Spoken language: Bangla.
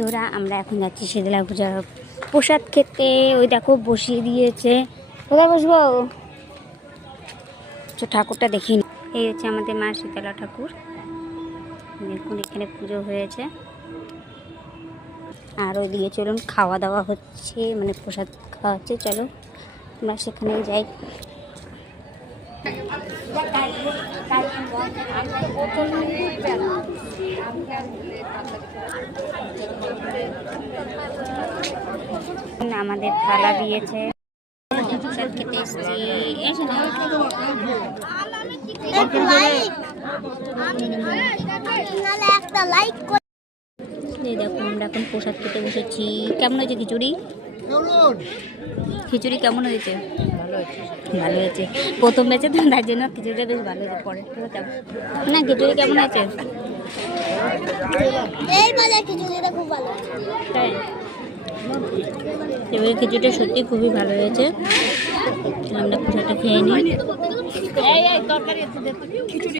ধরা আমরা এখন যাচ্ছি শীতলা পূজার প্রসাদ খেতে। ওই দেখো বসিয়ে দিয়েছে। কোথায় বসবো? ঠাকুরটা দেখিনি। এই হচ্ছে আমাদের মা শীতলা ঠাকুর। দেখুন এখানে পুজো হয়েছে। আর ওই দিকে চলুন খাওয়া দাওয়া হচ্ছে, মানে প্রসাদ খাওয়া হচ্ছে। চলো আমরা সেখানে যাই। আমাদের থালা দিয়েছে, প্রসাদ খেতে এসেছি। দেখো আমরা এখন প্রসাদ খেতে বসেছি। কেমন হয়েছে খিচুড়ি? খিচুড়ি কেমন হয়েছে? ভালো হয়েছে। প্রথম বেঁচে তো তার জন্য খিচুড়িটা বেশ ভালো হয়েছে। পরে না খিচুড়ি কেমন হয়েছে? তাই এবারে খিচুড়িটা সত্যি খুবই ভালো হয়েছে। আমরা প্রসাদটা খেয়ে নিই।